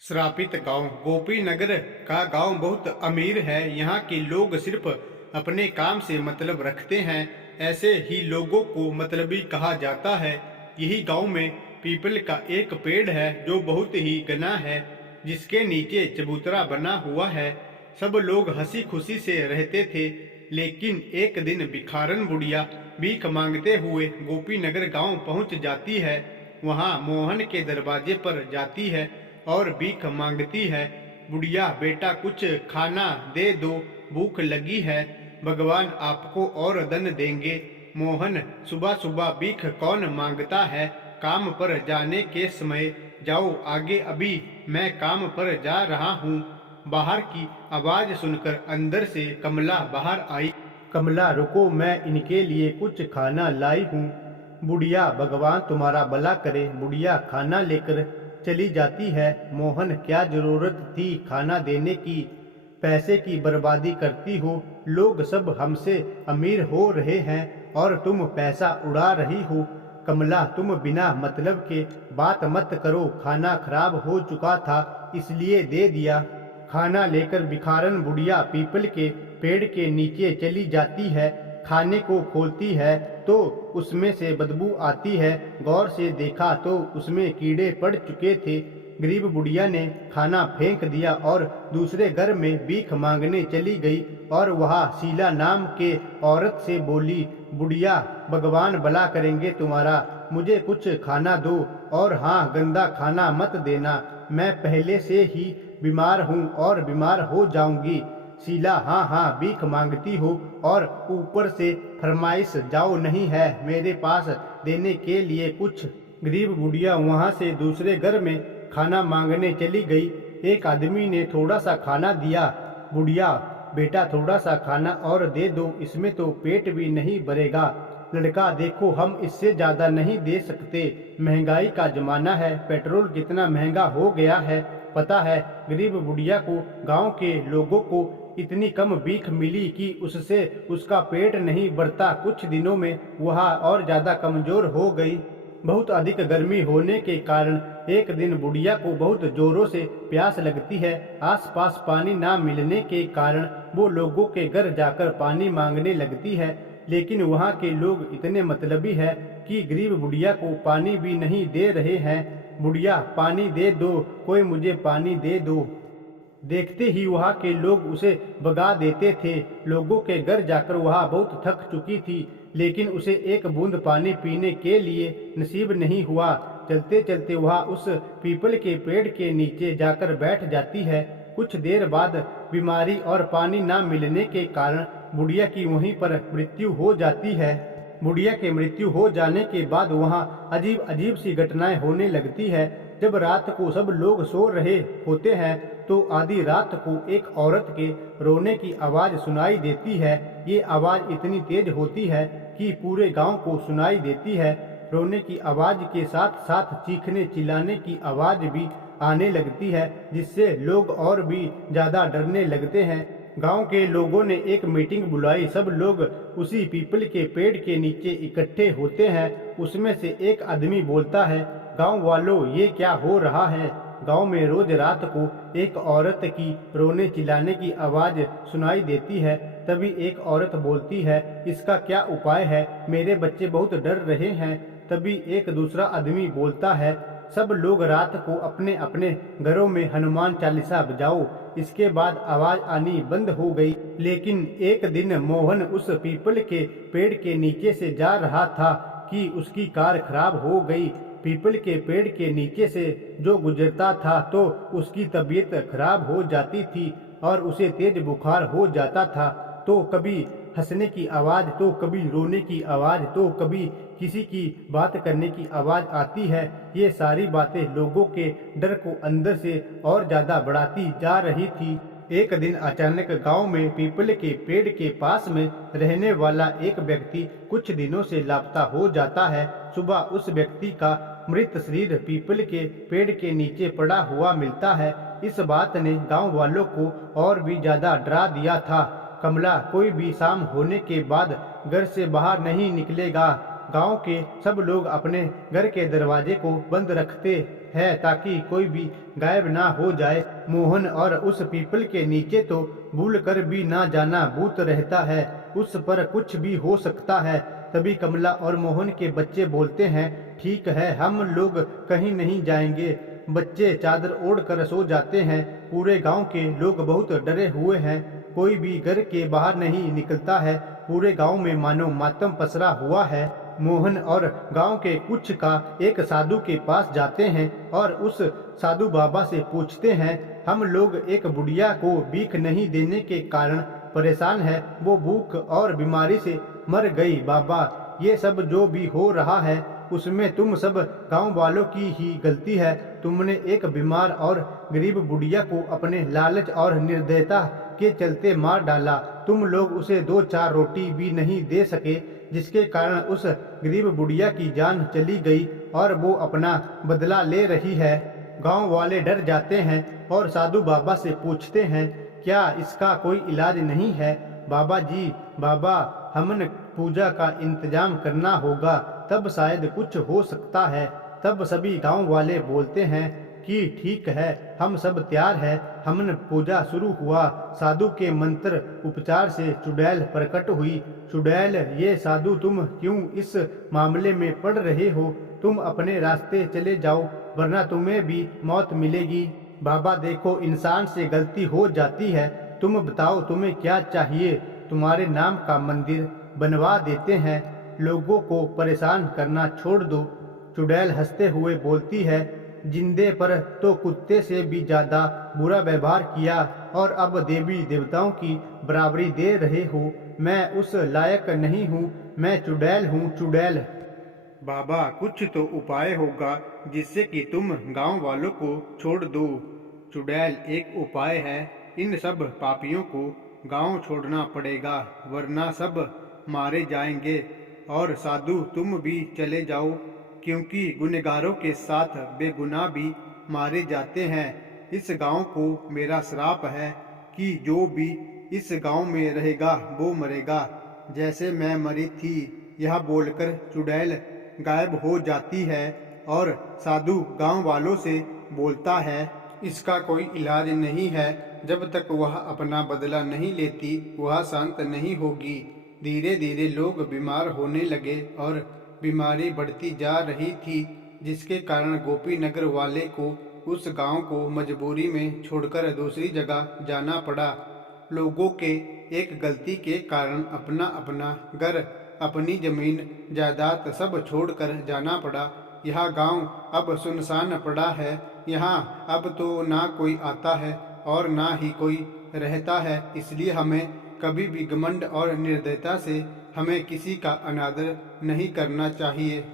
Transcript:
श्रापित गांव गोपीनगर का गांव बहुत अमीर है। यहाँ के लोग सिर्फ अपने काम से मतलब रखते हैं। ऐसे ही लोगों को मतलबी कहा जाता है। यही गांव में पीपल का एक पेड़ है जो बहुत ही घना है, जिसके नीचे चबूतरा बना हुआ है। सब लोग हंसी खुशी से रहते थे। लेकिन एक दिन भिखारन बुढ़िया भीख मांगते हुए गोपीनगर गांव पहुंच जाती है। वहां मोहन के दरवाजे पर जाती है और भीख मांगती है। बुढ़िया, बेटा कुछ खाना दे दो, भूख लगी है। भगवान आपको और धन देंगे। मोहन, सुबह सुबह भीख कौन मांगता है? काम पर जाने के समय जाओ आगे, अभी मैं काम पर जा रहा हूँ। बाहर की आवाज सुनकर अंदर से कमला बाहर आई। कमला, रुको, मैं इनके लिए कुछ खाना लाई हूँ। बुढ़िया, भगवान तुम्हारा भला करे। बुढ़िया खाना लेकर चली जाती है। मोहन, क्या जरूरत थी खाना देने की? पैसे की बर्बादी करती हो। लोग सब हमसे अमीर हो रहे हैं और तुम पैसा उड़ा रही हो। कमला, तुम बिना मतलब के बात मत करो। खाना खराब हो चुका था इसलिए दे दिया। खाना लेकर भिखारन बुढ़िया पीपल के पेड़ के नीचे चली जाती है। खाने को खोलती है तो उसमें से बदबू आती है। गौर से देखा तो उसमें कीड़े पड़ चुके थे। गरीब बुढ़िया ने खाना फेंक दिया और दूसरे घर में भीख मांगने चली गई और वहाँ शीला नाम के औरत से बोली, बुढ़िया, भगवान भला करेंगे तुम्हारा, मुझे कुछ खाना दो और हाँ, गंदा खाना मत देना। मैं पहले से ही बीमार हूँ और बीमार हो जाऊंगी। शीला, हाँ हाँ, भीख मांगती हो और ऊपर से फरमाइश जाओ नहीं है मेरे पास देने के लिए कुछ। गरीब बुढ़िया वहाँ से दूसरे घर में खाना मांगने चली गई। एक आदमी ने थोड़ा सा खाना दिया। बुढ़िया, बेटा थोड़ा सा खाना और दे दो, इसमें तो पेट भी नहीं भरेगा। लड़का, देखो हम इससे ज्यादा नहीं दे सकते, महंगाई का जमाना है, पेट्रोल कितना महंगा हो गया है पता है। गरीब बुढ़िया को गांव के लोगों को इतनी कम भीख मिली कि उससे उसका पेट नहीं भरता। कुछ दिनों में वह और ज्यादा कमजोर हो गई। बहुत अधिक गर्मी होने के कारण एक दिन बुढ़िया को बहुत जोरों से प्यास लगती है। आसपास पानी ना मिलने के कारण वो लोगों के घर जाकर पानी मांगने लगती है। लेकिन वहाँ के लोग इतने मतलबी है कि गरीब बुढ़िया को पानी भी नहीं दे रहे हैं। बुढ़िया, पानी दे दो, कोई मुझे पानी दे दो। देखते ही वहाँ के लोग उसे भगा देते थे। लोगों के घर जाकर वह बहुत थक चुकी थी, लेकिन उसे एक बूंद पानी पीने के लिए नसीब नहीं हुआ। चलते चलते वह उस पीपल के पेड़ के नीचे जाकर बैठ जाती है। कुछ देर बाद बीमारी और पानी न मिलने के कारण बुढ़िया की वहीं पर मृत्यु हो जाती है। बुढ़िया के मृत्यु हो जाने के बाद वहाँ अजीब अजीब सी घटनाएं होने लगती है। जब रात को सब लोग सो रहे होते हैं तो आधी रात को एक औरत के रोने की आवाज सुनाई देती है। ये आवाज इतनी तेज होती है कि पूरे गांव को सुनाई देती है। रोने की आवाज के साथ साथ चीखने चिल्लाने की आवाज भी आने लगती है, जिससे लोग और भी ज्यादा डरने लगते हैं। गांव के लोगों ने एक मीटिंग बुलाई। सब लोग उसी पीपल के पेड़ के नीचे इकट्ठे होते हैं। उसमें से एक आदमी बोलता है, गांव वालों, ये क्या हो रहा है? गांव में रोज रात को एक औरत की रोने चिल्लाने की आवाज सुनाई देती है। तभी एक औरत बोलती है, इसका क्या उपाय है? मेरे बच्चे बहुत डर रहे हैं। तभी एक दूसरा आदमी बोलता है, सब लोग रात को अपने अपने घरों में हनुमान चालीसा बजाओ। इसके बाद आवाज आनी बंद हो गई। लेकिन एक दिन मोहन उस पीपल के पेड़ के नीचे से जा रहा था कि उसकी कार खराब हो गई। पीपल के पेड़ के नीचे से जो गुजरता था तो उसकी तबीयत खराब हो जाती थी और उसे तेज बुखार हो जाता था। तो कभी हंसने की आवाज, तो कभी रोने की आवाज, तो कभी किसी की बात करने की आवाज आती है। ये सारी बातें लोगों के डर को अंदर से और ज्यादा बढ़ाती जा रही थी। एक दिन अचानक गांव में पीपल के पेड़ के पास में रहने वाला एक व्यक्ति कुछ दिनों से लापता हो जाता है। सुबह उस व्यक्ति का मृत शरीर पीपल के पेड़ के नीचे पड़ा हुआ मिलता है। इस बात ने गांव वालों को और भी ज्यादा डरा दिया था। कमला, कोई भी शाम होने के बाद घर से बाहर नहीं निकलेगा। गांव के सब लोग अपने घर के दरवाजे को बंद रखते हैं ताकि कोई भी गायब ना हो जाए। मोहन और उस पीपल के नीचे तो भूल कर भी ना जाना भूत रहता है, उस पर कुछ भी हो सकता है। तभी कमला और मोहन के बच्चे बोलते हैं, ठीक है, हम लोग कहीं नहीं जाएंगे। बच्चे चादर ओढ़ कर सो जाते हैं। पूरे गांव के लोग बहुत डरे हुए हैं, कोई भी घर के बाहर नहीं निकलता है। पूरे गांव में मानो मातम पसरा हुआ है। मोहन और गांव के कुछ का एक साधु के पास जाते हैं और उस साधु बाबा से पूछते हैं, हम लोग एक बुढ़िया को भीख नहीं देने के कारण परेशान है, वो भूख और बीमारी से मर गई। बाबा, ये सब जो भी हो रहा है उसमें तुम सब गांव वालों की ही गलती है। तुमने एक बीमार और गरीब बुढ़िया को अपने लालच और निर्दयता के चलते मार डाला। तुम लोग उसे 2-4 रोटी भी नहीं दे सके, जिसके कारण उस गरीब बुढ़िया की जान चली गई और वो अपना बदला ले रही है। गांव वाले डर जाते हैं और साधु बाबा से पूछते हैं, क्या इसका कोई इलाज नहीं है? बाबा जी, बाबा, हमने पूजा का इंतजाम करना होगा, तब शायद कुछ हो सकता है। तब सभी गांव वाले बोलते हैं कि ठीक है, हम सब तैयार है। हमने पूजा शुरू हुआ। साधु के मंत्र उपचार से चुड़ैल प्रकट हुई। चुड़ैल, ये साधु तुम क्यों इस मामले में पड़ रहे हो? तुम अपने रास्ते चले जाओ, वरना तुम्हें भी मौत मिलेगी। बाबा देखो, इंसान से गलती हो जाती है। तुम बताओ तुम्हें क्या चाहिए? तुम्हारे नाम का मंदिर बनवा देते हैं। लोगों को परेशान करना छोड़ दो। चुड़ैल हंसते हुए बोलती है, जिंदे पर तो कुत्ते से भी ज्यादा बुरा व्यवहार किया और अब देवी देवताओं की बराबरी दे रहे हो। मैं उस लायक नहीं हूँ। मैं चुड़ैल हूँ, चुड़ैल। बाबा, कुछ तो उपाय होगा जिससे कि तुम गांव वालों को छोड़ दो। चुड़ैल, एक उपाय है, इन सब पापियों को गांव छोड़ना पड़ेगा, वरना सब मारे जाएंगे। और साधु, तुम भी चले जाओ, क्योंकि गुनहगारों के साथ बेगुनाह भी मारे जाते हैं। इस गांव को मेरा श्राप है कि जो भी इस गांव में रहेगा वो मरेगा, जैसे मैं मरी थी। यह बोलकर चुड़ैल गायब हो जाती है और साधु गांव वालों से बोलता है, इसका कोई इलाज नहीं है। जब तक वह अपना बदला नहीं लेती, वह शांत नहीं होगी। धीरे धीरे लोग बीमार होने लगे और बीमारी बढ़ती जा रही थी, जिसके कारण गोपीनगर वाले को उस गांव को मजबूरी में छोड़कर दूसरी जगह जाना पड़ा। लोगों के एक गलती के कारण अपना अपना घर, अपनी जमीन जायदाद सब छोड़कर जाना पड़ा। यह गांव अब सुनसान पड़ा है। यहाँ अब तो ना कोई आता है और ना ही कोई रहता है। इसलिए हमें कभी भी घमंड और निर्दयता से हमें किसी का अनादर नहीं करना चाहिए।